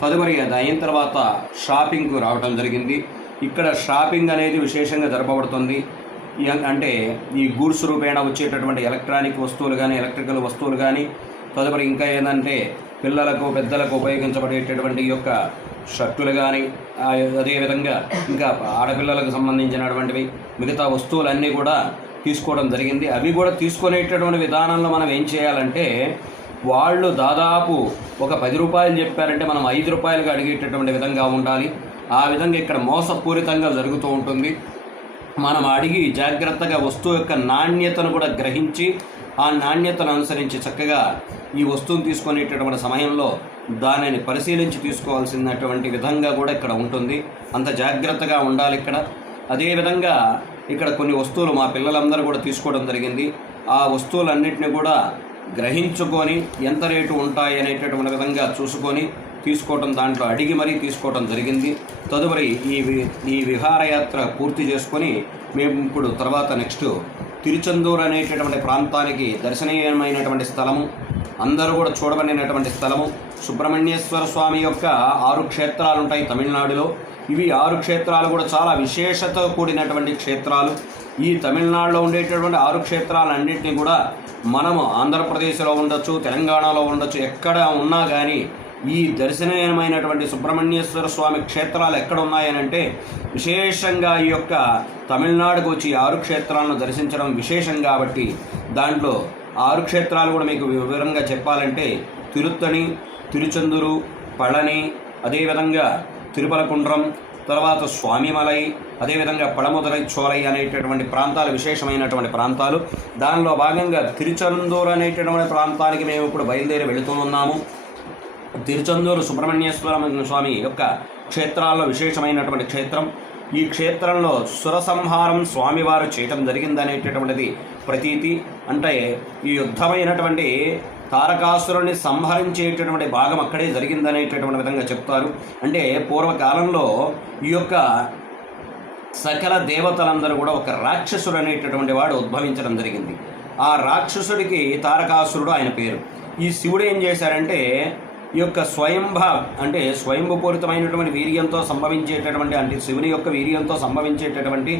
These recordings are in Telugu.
తదుపరి అది అయిన తర్వాత షాపింగ్కు రావడం జరిగింది. ఇక్కడ షాపింగ్ అనేది విశేషంగా జరపబడుతుంది. అంటే ఈ గూడ్స్ రూపేణ వచ్చేటటువంటి ఎలక్ట్రానిక్ వస్తువులు కానీ, ఎలక్ట్రికల్ వస్తువులు కానీ, తదుపరి ఇంకా ఏంటంటే పిల్లలకు పెద్దలకు ఉపయోగించబడేటటువంటి ఈ యొక్క షర్టులు కానీ, అదేవిధంగా ఇంకా ఆడపిల్లలకు సంబంధించినటువంటివి మిగతా వస్తువులన్నీ కూడా తీసుకోవడం జరిగింది. అవి కూడా తీసుకునేటటువంటి విధానంలో మనం ఏం చేయాలంటే, వాళ్ళు దాదాపు ఒక 10 రూపాయలు చెప్పారంటే మనం 5 రూపాయలుగా అడిగేటటువంటి విధంగా ఉండాలి. ఆ విధంగా ఇక్కడ మోసపూరితంగా జరుగుతూ ఉంటుంది. మనం అడిగి జాగ్రత్తగా వస్తువు యొక్క నాణ్యతను కూడా గ్రహించి ఆ నాణ్యతను అనుసరించి చక్కగా ఈ వస్తువును తీసుకునేటటువంటి సమయంలో దానిని పరిశీలించి తీసుకోవాల్సినటువంటి విధంగా కూడా ఇక్కడ ఉంటుంది. అంత జాగ్రత్తగా ఉండాలి ఇక్కడ. అదేవిధంగా ఇక్కడ కొన్ని వస్తువులు మా పిల్లలందరూ కూడా తీసుకోవడం జరిగింది. ఆ వస్తువులన్నింటినీ కూడా గ్రహించుకొని ఎంత రేటు ఉంటాయి అనేటటువంటి విధంగా చూసుకొని తీసుకోవటం, దాంట్లో అడిగి మరీ తీసుకోవటం జరిగింది. తదుపరి ఈ విహారయాత్ర పూర్తి చేసుకొని మేము ఇప్పుడు తర్వాత నెక్స్ట్ తిరుచెందూరు అనేటటువంటి ప్రాంతానికి దర్శనీయమైనటువంటి స్థలము, అందరూ కూడా చూడబడినటువంటి స్థలము, సుబ్రహ్మణ్యేశ్వర స్వామి యొక్క 6 క్షేత్రాలు ఉంటాయి తమిళనాడులో. ఇవి 6 క్షేత్రాలు కూడా చాలా విశేషత కూడినటువంటి క్షేత్రాలు. ఈ తమిళనాడులో ఉండేటటువంటి 6 క్షేత్రాలన్నింటినీ కూడా మనము ఆంధ్రప్రదేశ్లో ఉండొచ్చు, తెలంగాణలో ఉండొచ్చు, ఎక్కడ ఉన్నా కానీ ఈ దర్శనీయమైనటువంటి సుబ్రహ్మణ్యేశ్వర స్వామి క్షేత్రాలు ఎక్కడ ఉన్నాయనంటే విశేషంగా ఈ యొక్క తమిళనాడుకు వచ్చి 6 క్షేత్రాలను దర్శించడం విశేషం. కాబట్టి దాంట్లో 6 క్షేత్రాలు కూడా మీకు వివరంగా చెప్పాలంటే తిరుత్తణి, తిరుచెందూరు, పళని, అదేవిధంగా తిరుపలకుండ్రం, తర్వాత స్వామిమలై, అదేవిధంగా పడముదలై చోలై అనేటటువంటి ప్రాంతాలు విశేషమైనటువంటి ప్రాంతాలు. దానిలో భాగంగా తిరుచెందూరు అనేటటువంటి ప్రాంతానికి మేము ఇప్పుడు బయలుదేరి వెళుతూ ఉన్నాము. తిరుచెందూరు సుబ్రహ్మణ్యేశ్వర స్వామి యొక్క క్షేత్రాల్లో విశేషమైనటువంటి క్షేత్రం. ఈ క్షేత్రంలో సురసంహారం స్వామివారు చేయటం జరిగిందనేటటువంటిది ప్రతీతి. అంటే ఈ యుద్ధమైనటువంటి తారకాసురుని సంహరించేటటువంటి భాగం అక్కడే జరిగిందనేటటువంటి విధంగా చెప్తారు. అంటే పూర్వకాలంలో ఈ యొక్క సకల దేవతలందరూ కూడా ఒక రాక్షసుడు అనేటటువంటి వాడు ఉద్భవించడం జరిగింది. ఆ రాక్షసుడికి తారకాసురుడు ఆయన పేరు. ఈ శివుడు ఏం చేశారంటే ఈ యొక్క అంటే స్వయంభూపూరితమైనటువంటి వీర్యంతో సంభవించేటటువంటి, అంటే శివుని యొక్క వీర్యంతో సంభవించేటటువంటి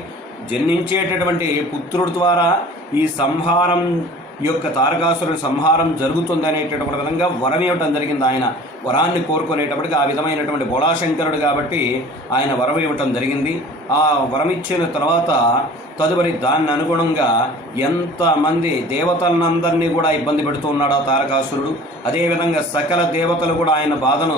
జన్మించేటటువంటి పుత్రుడి ద్వారా ఈ సంహారం, ఈ యొక్క తారకాసురుని సంహారం జరుగుతుంది అనేటటువంటి విధంగా వరం ఇవ్వటం జరిగింది. ఆయన వరాన్ని కోరుకునేటప్పటికి ఆ విధమైనటువంటి బోళాశంకరుడు కాబట్టి ఆయన వరం ఇవ్వటం జరిగింది. ఆ వరం ఇచ్చిన తర్వాత తదుపరి దాన్ని అనుగుణంగా ఎంతమంది దేవతలందరినీ కూడా ఇబ్బంది పెడుతూ ఉన్నాడు ఆ తారకాసురుడు. అదేవిధంగా సకల దేవతలు కూడా ఆయన బాధను